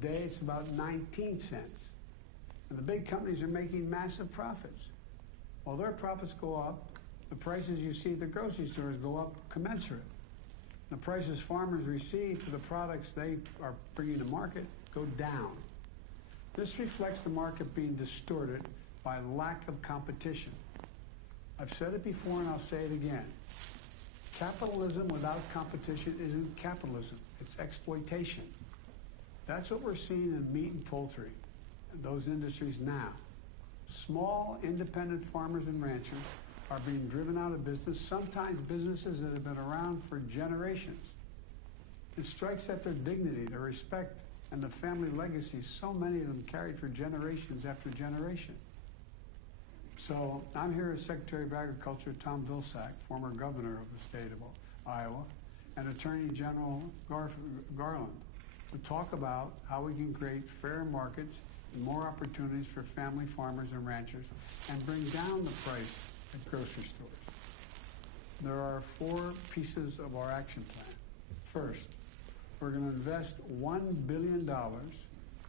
Today it's about 19 cents. And the big companies are making massive profits. While their profits go up, the prices you see at the grocery stores go up commensurate. The prices farmers receive for the products they are bringing to market go down. This reflects the market being distorted by lack of competition. I've said it before and I'll say it again. Capitalism without competition isn't capitalism, it's exploitation. That's what we're seeing in meat and poultry, and those industries now. Small, independent farmers and ranchers are being driven out of business, sometimes businesses that have been around for generations. It strikes at their dignity, their respect, and the family legacies so many of them carried for generations after generation. So I'm here as Secretary of Agriculture Tom Vilsack, former governor of the state of Iowa, and Attorney General Garland, to talk about how we can create fair markets and more opportunities for family farmers and ranchers and bring down the price at grocery stores. There are 4 pieces of our action plan. First, we're going to invest $1 billion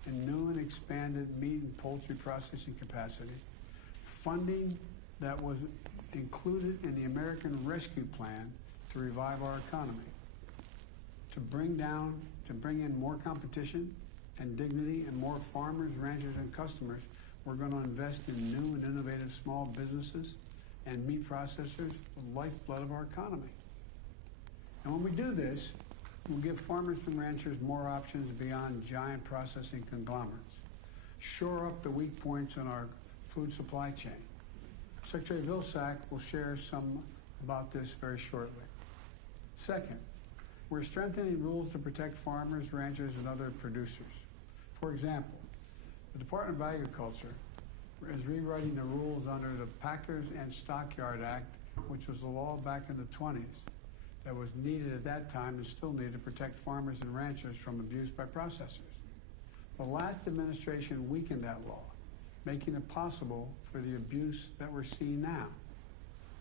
in new and expanded meat and poultry processing capacity, funding that was included in the American Rescue Plan to revive our economy, to bring in more competition and dignity and more farmers, ranchers, and customers. We're going to invest in new and innovative small businesses and meat processors, the lifeblood of our economy. And when we do this, we'll give farmers and ranchers more options beyond giant processing conglomerates, shore up the weak points in our food supply chain. Secretary Vilsack will share some about this very shortly. Second, we're strengthening rules to protect farmers, ranchers, and other producers. For example, the Department of Agriculture is rewriting the rules under the Packers and Stockyard Act, which was a law back in the 20s that was needed at that time and still needed to protect farmers and ranchers from abuse by processors. The last administration weakened that law, making it possible for the abuse that we're seeing now.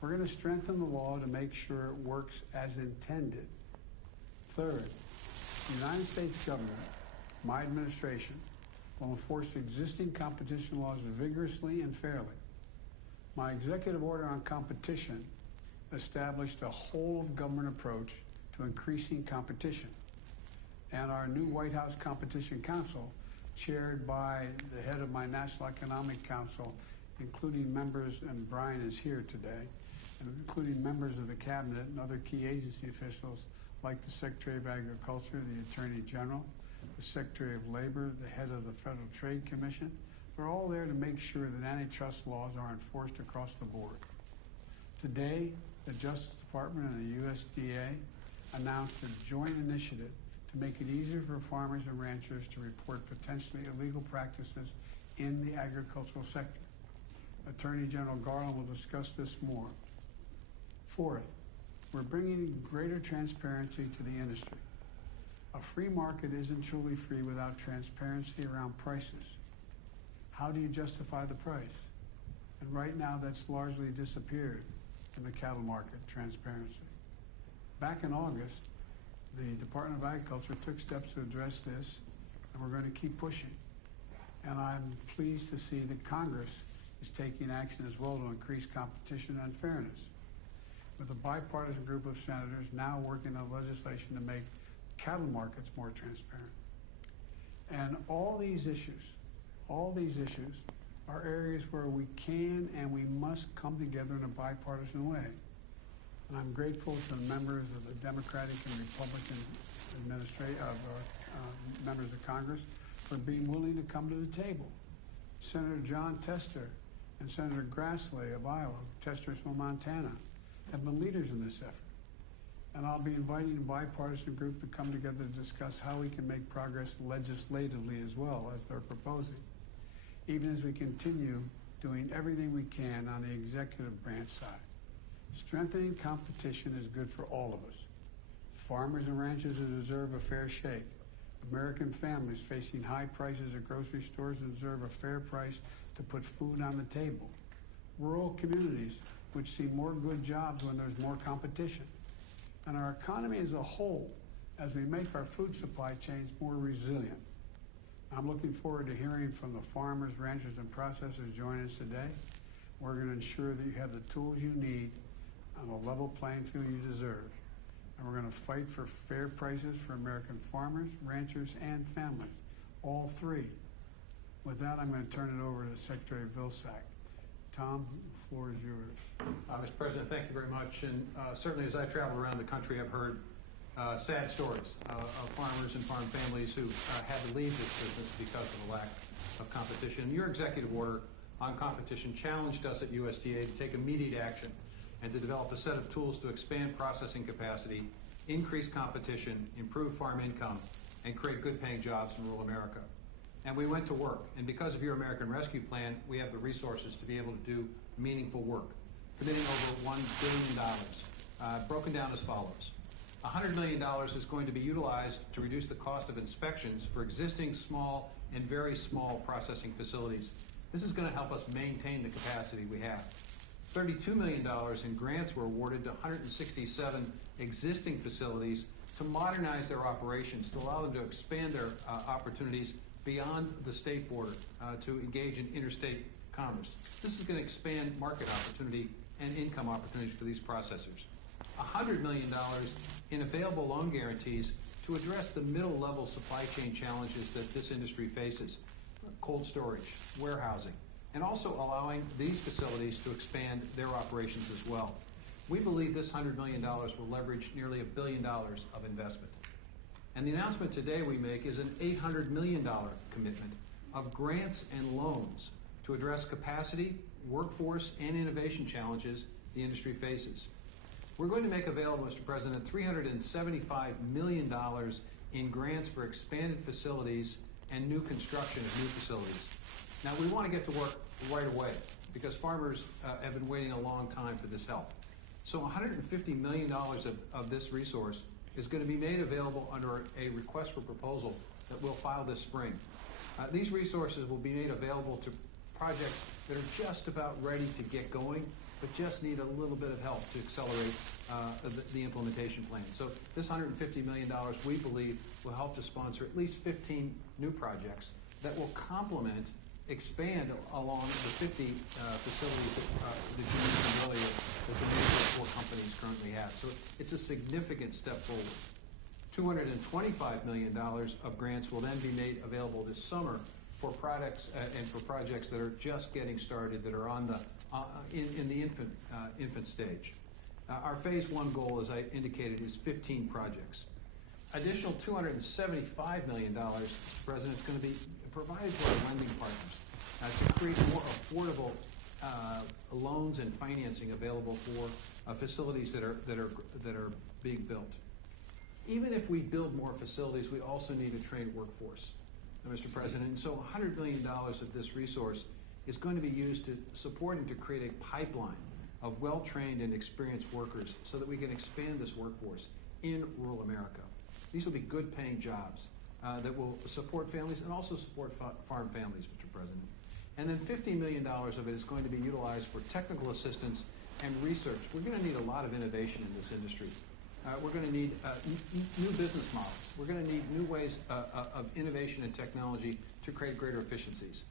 We're going to strengthen the law to make sure it works as intended. Third, the United States government, my administration, will enforce existing competition laws vigorously and fairly. My executive order on competition established a whole-of-government approach to increasing competition. And our new White House Competition Council, chaired by the head of my National Economic Council, including members, and Brian is here today, and including members of the cabinet and other key agency officials like the Secretary of Agriculture, the Attorney General, the Secretary of Labor, the head of the Federal Trade Commission. They're all there to make sure that antitrust laws are enforced across the board. Today, the Justice Department and the USDA announced a joint initiative to make it easier for farmers and ranchers to report potentially illegal practices in the agricultural sector. Attorney General Garland will discuss this more. Fourth, we're bringing greater transparency to the industry. A free market isn't truly free without transparency around prices. How do you justify the price? And right now that's largely disappeared in the cattle market, transparency. Back in August, the Department of Agriculture took steps to address this, and we're going to keep pushing. And I'm pleased to see that Congress is taking action as well to increase competition and fairness, with a bipartisan group of senators now working on legislation to make cattle markets more transparent. And all these issues are areas where we can and we must come together in a bipartisan way. And I'm grateful to the members of the Democratic and Republican members of Congress for being willing to come to the table. Senator John Tester and Senator Grassley of Iowa, Tester's from Montana, have been leaders in this effort. And I'll be inviting a bipartisan group to come together to discuss how we can make progress legislatively as well as they're proposing, even as we continue doing everything we can on the executive branch side. Strengthening competition is good for all of us. Farmers and ranchers deserve a fair shake. American families facing high prices at grocery stores deserve a fair price to put food on the table. Rural communities, which see more good jobs when there's more competition. And our economy as a whole, as we make our food supply chains more resilient. I'm looking forward to hearing from the farmers, ranchers, and processors joining us today. We're going to ensure that you have the tools you need on the level playing field you deserve. And we're going to fight for fair prices for American farmers, ranchers, and families, all three. With that, I'm going to turn it over to Secretary Vilsack. Tom, the floor is yours. Mr. President, thank you very much. And certainly as I travel around the country, I've heard sad stories of farmers and farm families who had to leave this business because of the lack of competition. Your executive order on competition challenged us at USDA to take immediate action and to develop a set of tools to expand processing capacity, increase competition, improve farm income, and create good-paying jobs in rural America. And we went to work. And because of your American Rescue Plan, we have the resources to be able to do meaningful work, committing over $1 billion, broken down as follows. $100 million is going to be utilized to reduce the cost of inspections for existing small and very small processing facilities. This is going to help us maintain the capacity we have. $32 million in grants were awarded to 167 existing facilities to modernize their operations, to allow them to expand their opportunities beyond the state border, to engage in interstate commerce. This is going to expand market opportunity and income opportunities for these processors. $100 million in available loan guarantees to address the middle-level supply chain challenges that this industry faces, cold storage, warehousing, and also allowing these facilities to expand their operations as well. We believe this $100 million will leverage nearly $1 billion of investment. And the announcement today we make is an $800 million commitment of grants and loans to address capacity, workforce, and innovation challenges the industry faces. We're going to make available, Mr. President, $375 million in grants for expanded facilities and new construction of new facilities. Now, we want to get to work right away because farmers have been waiting a long time for this help. So $150 million of this resource is going to be made available under a request for proposal that we'll file this spring. These resources will be made available to projects that are just about ready to get going, but just need a little bit of help to accelerate the implementation plan. So this $150 million, we believe, will help to sponsor at least 15 new projects that will complement, expand along the 50 facilities that you mentioned earlier that the major 4 companies currently have. So it's a significant step forward. $225 million of grants will then be made available this summer for products and for projects that are just getting started, that are on the in the infant stage. Our phase 1 goal, as I indicated, is 15 projects. Additional $275 million, Mr. President, is going to be provided to our lending partners to create more affordable loans and financing available for facilities that are being built. Even if we build more facilities, we also need a trained workforce, Mr. President. And so $100 million of this resource is going to be used to support and to create a pipeline of well-trained and experienced workers so that we can expand this workforce in rural America. These will be good-paying jobs that will support families and also support farm families, Mr. President. And then $50 million of it is going to be utilized for technical assistance and research. We're going to need a lot of innovation in this industry. We're going to need new business models. We're going to need new ways of innovation and technology to create greater efficiencies.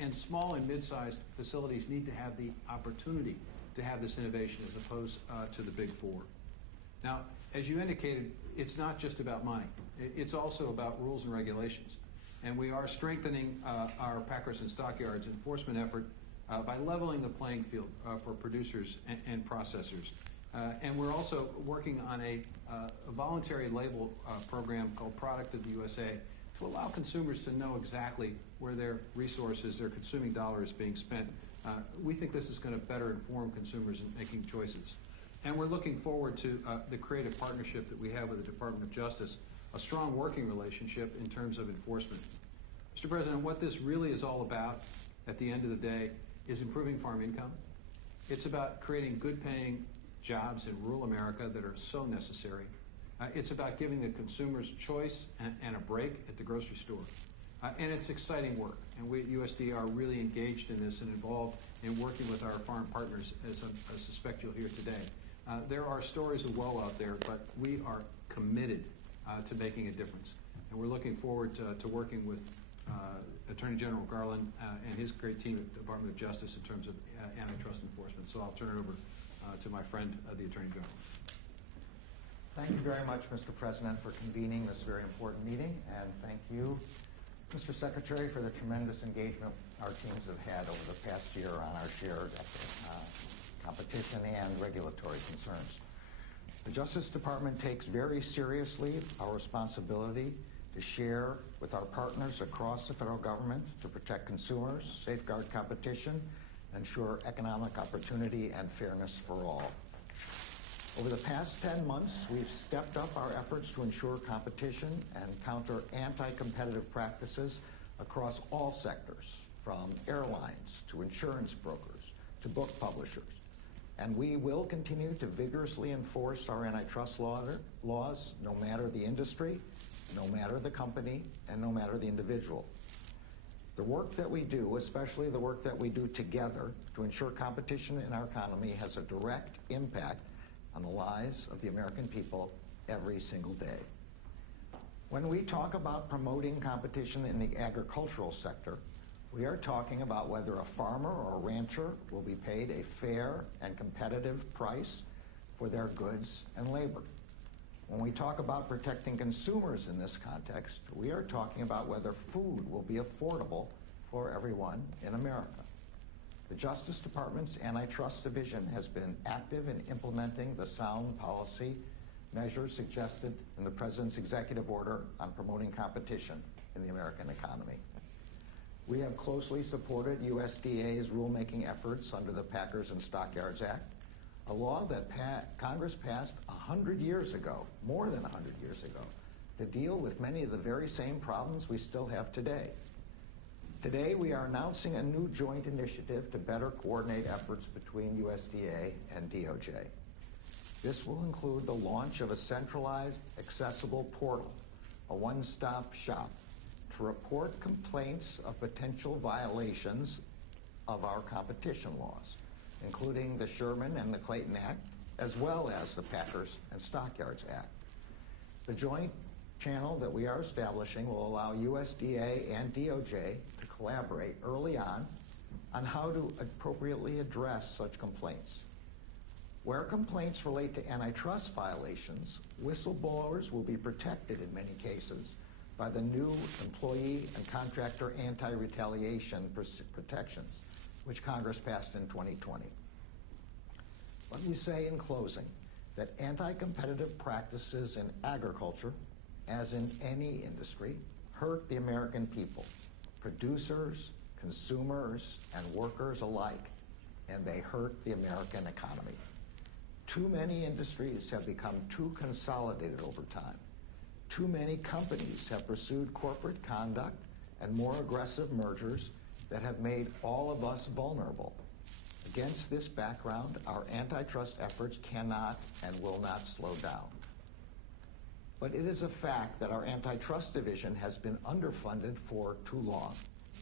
And small and mid-sized facilities need to have the opportunity to have this innovation as opposed to the big 4. Now, as you indicated, it's not just about money. It's also about rules and regulations. And we are strengthening our packers and stockyards enforcement effort by leveling the playing field for producers and processors. And we're also working on a voluntary label program called Product of the USA to allow consumers to know exactly where their resources, their consuming dollar is being spent. We think this is going to better inform consumers in making choices. And we're looking forward to the creative partnership that we have with the Department of Justice, a strong working relationship in terms of enforcement. Mr. President, what this really is all about at the end of the day is improving farm income. It's about creating good-paying jobs in rural America that are so necessary. It's about giving the consumers choice and a break at the grocery store. And it's exciting work. And we at USDA are really engaged in this and involved in working with our farm partners, as I suspect you'll hear today. There are stories of woe out there, but we are committed to making a difference. And we're looking forward to working with Attorney General Garland and his great team at the Department of Justice in terms of antitrust enforcement. So I'll turn it over to my friend, the Attorney General. Thank you very much, Mr. President, for convening this very important meeting, and thank you, Mr. Secretary, for the tremendous engagement our teams have had over the past year on our shared competition and regulatory concerns. The Justice Department takes very seriously our responsibility to share with our partners across the federal government to protect consumers, safeguard competition, and ensure economic opportunity and fairness for all. Over the past 10 months, we've stepped up our efforts to ensure competition and counter anti-competitive practices across all sectors, from airlines to insurance brokers to book publishers. And we will continue to vigorously enforce our antitrust laws, no matter the industry, no matter the company, and no matter the individual. The work that we do, especially the work that we do together to ensure competition in our economy, has a direct impact on the lives of the American people every single day. When we talk about promoting competition in the agricultural sector, we are talking about whether a farmer or a rancher will be paid a fair and competitive price for their goods and labor. When we talk about protecting consumers in this context, we are talking about whether food will be affordable for everyone in America. The Justice Department's Antitrust Division has been active in implementing the sound policy measures suggested in the President's executive order on promoting competition in the American economy. We have closely supported USDA's rulemaking efforts under the Packers and Stockyards Act, a law that Congress passed 100 years ago, more than 100 years ago, to deal with many of the very same problems we still have today. Today, we are announcing a new joint initiative to better coordinate efforts between USDA and DOJ. This will include the launch of a centralized, accessible portal, a one-stop shop, to report complaints of potential violations of our competition laws, including the Sherman and the Clayton Act, as well as the Packers and Stockyards Act. The joint channel that we are establishing will allow USDA and DOJ to collaborate early on how to appropriately address such complaints. Where complaints relate to antitrust violations, whistleblowers will be protected in many cases by the new employee and contractor anti-retaliation protections, which Congress passed in 2020. Let me say in closing that anti-competitive practices in agriculture, as in any industry, hurt the American people, producers, consumers, and workers alike, and they hurt the American economy. Too many industries have become too consolidated over time. Too many companies have pursued corporate conduct and more aggressive mergers that have made all of us vulnerable. Against this background, our antitrust efforts cannot and will not slow down. But it is a fact that our antitrust division has been underfunded for too long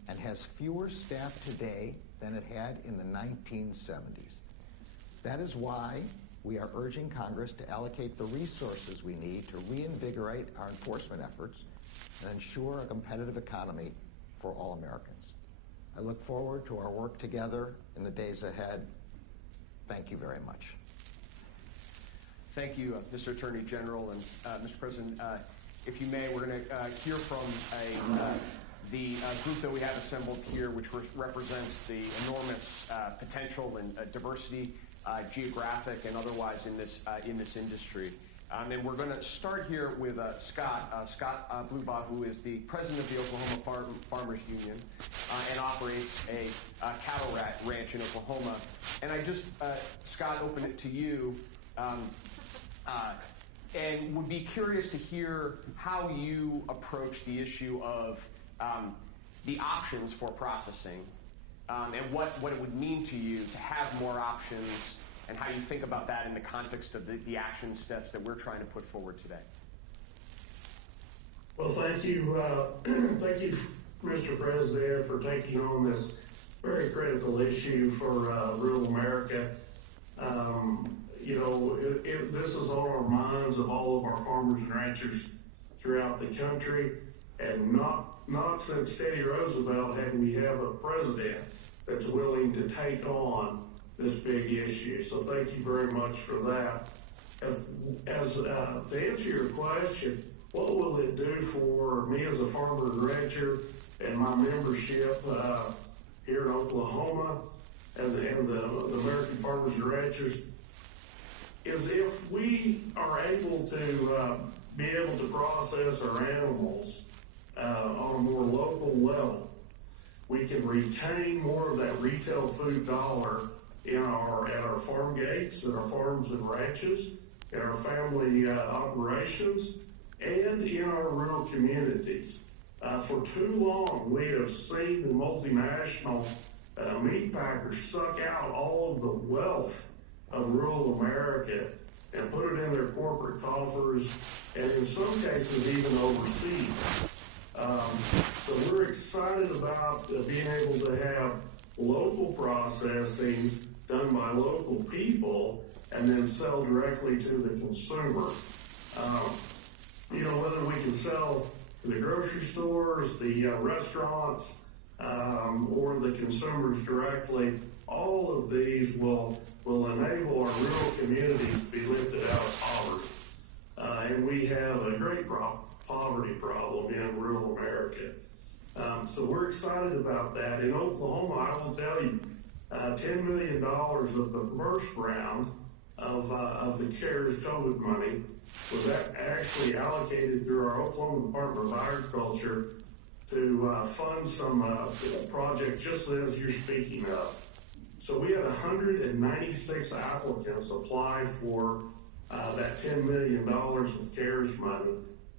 and has fewer staff today than it had in the 1970s. That is why we are urging Congress to allocate the resources we need to reinvigorate our enforcement efforts and ensure a competitive economy for all Americans. I look forward to our work together in the days ahead. Thank you very much. Thank you, Mr. Attorney General. And Mr. President, if you may, we're going to hear from the group that we have assembled here, which represents the enormous potential and diversity, geographic and otherwise, in this industry. And we're going to start here with Scott Blubaugh, who is the president of the Oklahoma Farmers Union and operates a cattle ranch in Oklahoma. And I just, Scott, open it to you. And would be curious to hear how you approach the issue of the options for processing and what it would mean to you to have more options, and how you think about that in the context of the action steps that we're trying to put forward today. Well, thank you. Thank you, Mr. President, for taking on this very critical issue for rural America. This is on our minds of all of our farmers and ranchers throughout the country, and not not since Teddy Roosevelt had we have a president that's willing to take on this big issue. So thank you very much for that. To answer your question, what will it do for me as a farmer and rancher and my membership here in Oklahoma and the American Farmers and Ranchers is if we are able to be able to process our animals on a more local level, we can retain more of that retail food dollar at our farm gates, at our farms and ranches, in our family operations, and in our rural communities. For too long, we have seen the multinational meat packers suck out all of the wealth of rural America and put it in their corporate coffers, and in some cases even overseas. So we're excited about being able to have local processing done by local people and then sell directly to the consumer. Whether we can sell to the grocery stores, the restaurants, or the consumers directly, all of these will enable our rural communities to be lifted out of poverty. And we have a great poverty problem in rural America. So we're excited about that. In Oklahoma, I will tell you, $10 million of the first round of the CARES COVID money was actually allocated through our Oklahoma Department of Agriculture to fund some projects just as you're speaking of. So we had 196 applicants apply for that $10 million of CARES money.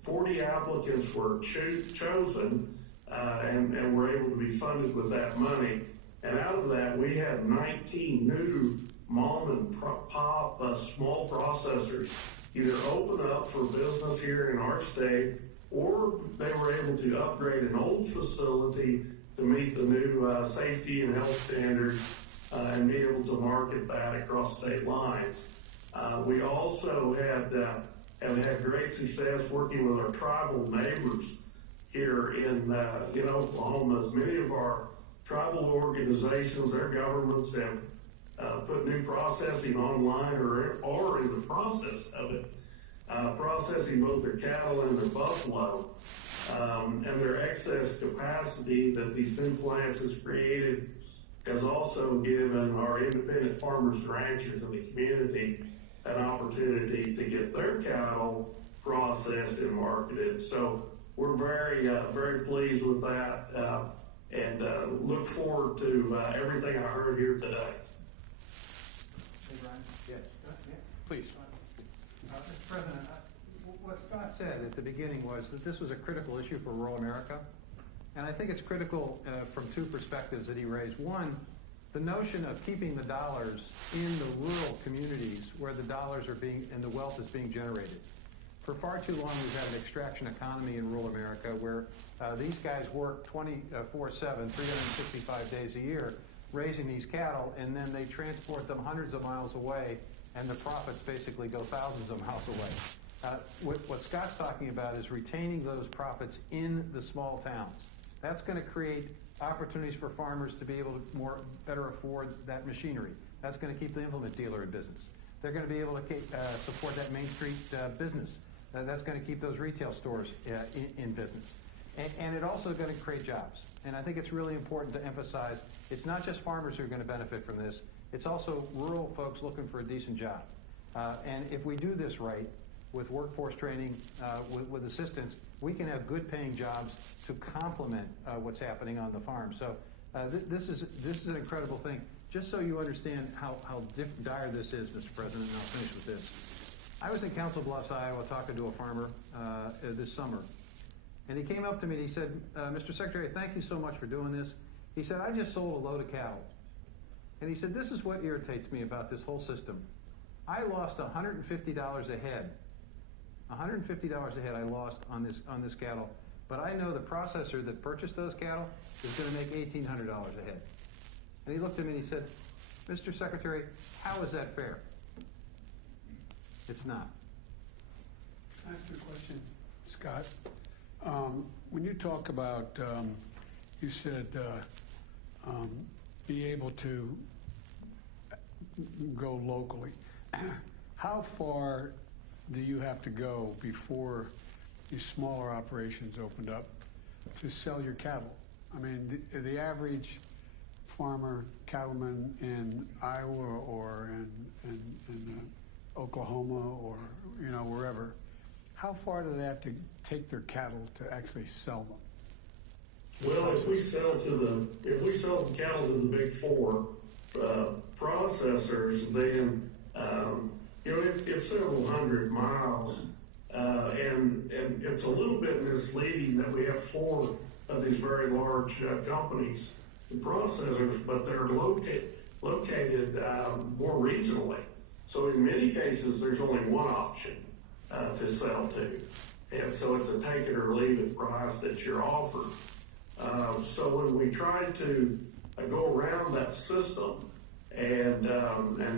40 applicants were chosen and were able to be funded with that money. And out of that, we had 19 new mom and pop small processors either open up for business here in our state, or they were able to upgrade an old facility to meet the new safety and health standards and be able to market that across state lines. We also have had great success working with our tribal neighbors here in Oklahoma. As many of our tribal organizations, their governments have put new processing online or are in the process of it, processing both their cattle and their buffalo. And their excess capacity that these new plants has created has also given our independent farmers and ranchers in the community an opportunity to get their cattle processed and marketed. So we're very, very pleased with that and look forward to everything I heard here today. Hey, Brian? Yes. Please. Mr. President, what Scott said at the beginning was that this was a critical issue for rural America. And I think it's critical from two perspectives that he raised. One, the notion of keeping the dollars in the rural communities where the dollars are being and the wealth is being generated. For far too long, we've had an extraction economy in rural America where these guys work 24/7, 365 days a year, raising these cattle, and then they transport them hundreds of miles away, and the profits basically go thousands of miles away. What Scott's talking about is retaining those profits in the small towns. That's going to create opportunities for farmers to be able to better afford that machinery. That's going to keep the implement dealer in business. They're going to be able to support that Main Street business. That's going to keep those retail stores in business. And it's also going to create jobs. And I think it's really important to emphasize it's not just farmers who are going to benefit from this. It's also rural folks looking for a decent job. And if we do this right, with workforce training, with assistance, we can have good paying jobs to complement what's happening on the farm. So this is an incredible thing. Just so you understand how dire this is, Mr. President, and I'll finish with this. I was in Council Bluffs, Iowa, talking to a farmer this summer. And he came up to me and he said, Mr. Secretary, thank you so much for doing this. He said, I just sold a load of cattle. And he said, this is what irritates me about this whole system. I lost $150 a head. $150 a head I lost on this cattle. But I know the processor that purchased those cattle is going to make $1,800 a head. And he looked at me and he said, Mr. Secretary, how is that fair? It's not. Can I ask you a question, Scott? When you talk about, you said be able to go locally. How far do you have to go before these smaller operations opened up to sell your cattle? I mean, the average farmer, cattleman in Iowa or in Oklahoma or wherever, how far do they have to take their cattle to actually sell them? Well, if we sell the cattle to the big four processors, then it's several hundred miles, and it's a little bit misleading that we have four of these very large companies and processors, but they're located more regionally. So in many cases, there's only one option to sell to, and so it's a take it or leave it price that you're offered. So when we try to go around that system and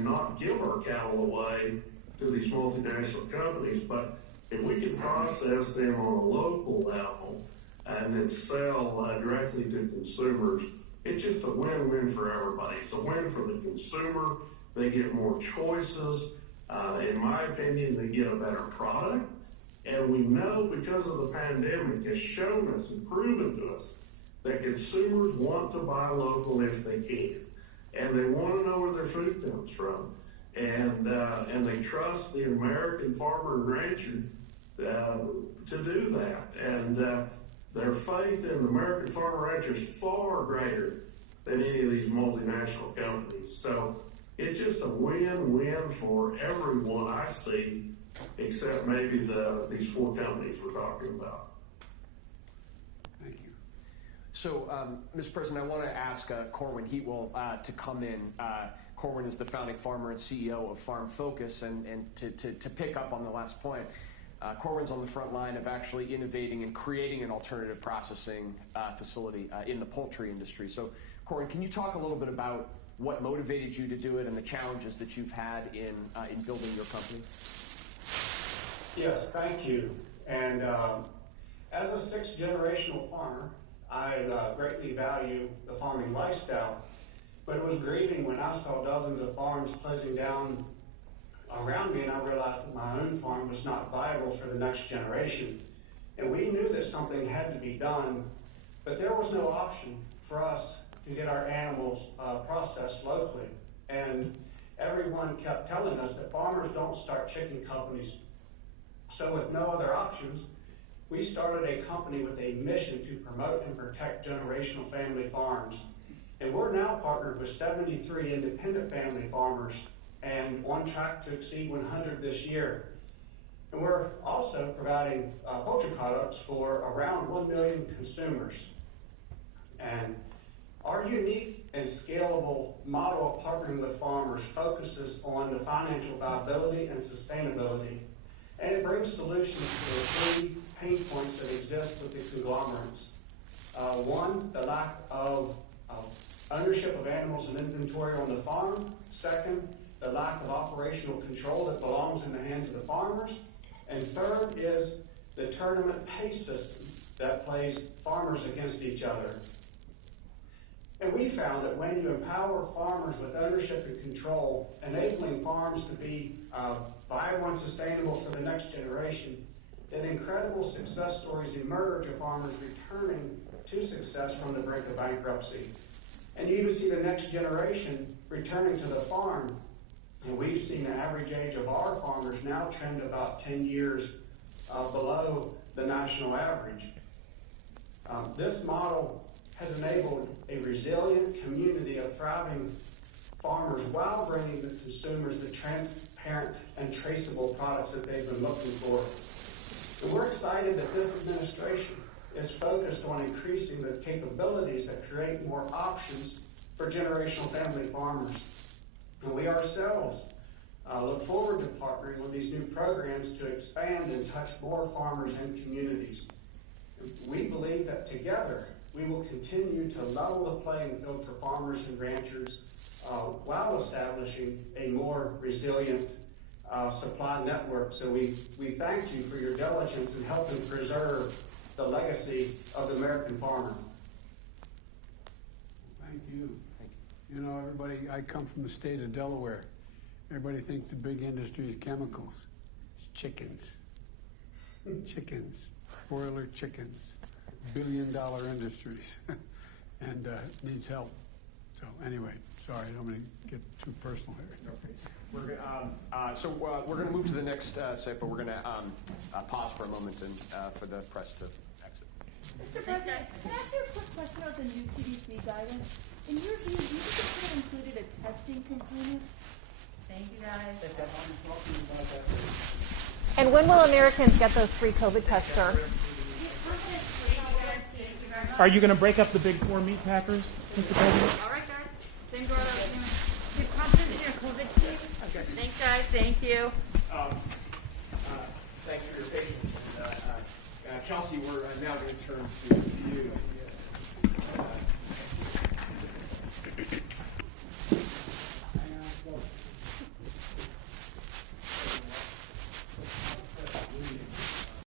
not give our cattle away to these multinational companies, but if we can process them on a local level and then sell directly to consumers, it's just a win-win for everybody. It's a win for the consumer. They get more choices. In my opinion, they get a better product. And we know because of the pandemic has shown us and proven to us that consumers want to buy local if they can. And they want to know where their food comes from. And they trust the American farmer and rancher to do that. And their faith in the American farmer and rancher is far greater than any of these multinational companies. So it's just a win-win for everyone I see, except maybe these four companies we're talking about. Thank you. So, Mr. President, I want to ask Corwin Heatwell to come in. Corwin is the founding farmer and CEO of Farm Focus, and to pick up on the last point, Corwin's on the front line of actually innovating and creating an alternative processing facility in the poultry industry. So, Corwin, can you talk a little bit about what motivated you to do it and the challenges that you've had in building your company? Yes, thank you. And as a sixth-generational farmer, I greatly value the farming lifestyle, but it was grieving when I saw dozens of farms closing down around me, and I realized that my own farm was not viable for the next generation. And we knew that something had to be done, but there was no option for us to get our animals processed locally. And everyone kept telling us that farmers don't start chicken companies. So with no other options, we started a company with a mission to promote and protect generational family farms. And we're now partnered with 73 independent family farmers and on track to exceed 100 this year. And we're also providing poultry products for around 1 million consumers. And our unique and scalable model of partnering with farmers focuses on the financial viability and sustainability, and it brings solutions to the three pain points that exist with the conglomerates. One, the lack of ownership of animals and inventory on the farm. Second, the lack of operational control that belongs in the hands of the farmers. And third is the tournament pay system that plays farmers against each other. And we found that when you empower farmers with ownership and control, enabling farms to be viable and sustainable for the next generation, then incredible success stories emerge of farmers returning to success from the brink of bankruptcy. And you even see the next generation returning to the farm. And we've seen the average age of our farmers now trend about 10 years below the national average. This model has enabled a resilient community of thriving farmers while bringing the consumers the transparent and traceable products that they've been looking for. And we're excited that this administration is focused on increasing the capabilities that create more options for generational family farmers. And we ourselves look forward to partnering with these new programs to expand and touch more farmers and communities. We believe that together we will continue to level the playing field for farmers and ranchers while establishing a more resilient supply network. So we thank you for your diligence in helping preserve the the legacy of the American farmer. Thank you. You know, everybody, I come from the state of Delaware. Everybody thinks the big industry is chemicals. It's chickens. Chickens. Broiler chickens. $billion industries. And needs help. So anyway, sorry, I don't want to get too personal here. We're going to move to the next set, but we're going to pause for a moment and for the press to exit. Mr. President, can I ask you a quick question about the new CDC guidance? In your view, do you think it could have included a testing component? Thank you, guys. And when will Americans get those free COVID tests, sir? Are you going to break up the big four meat packers, Mr. President? All right, guys. Same door that was the President here, COVID team. Okay. Thanks, guys. Thank you. Thanks for your patience. And, Kelsey, we're now going to turn to you.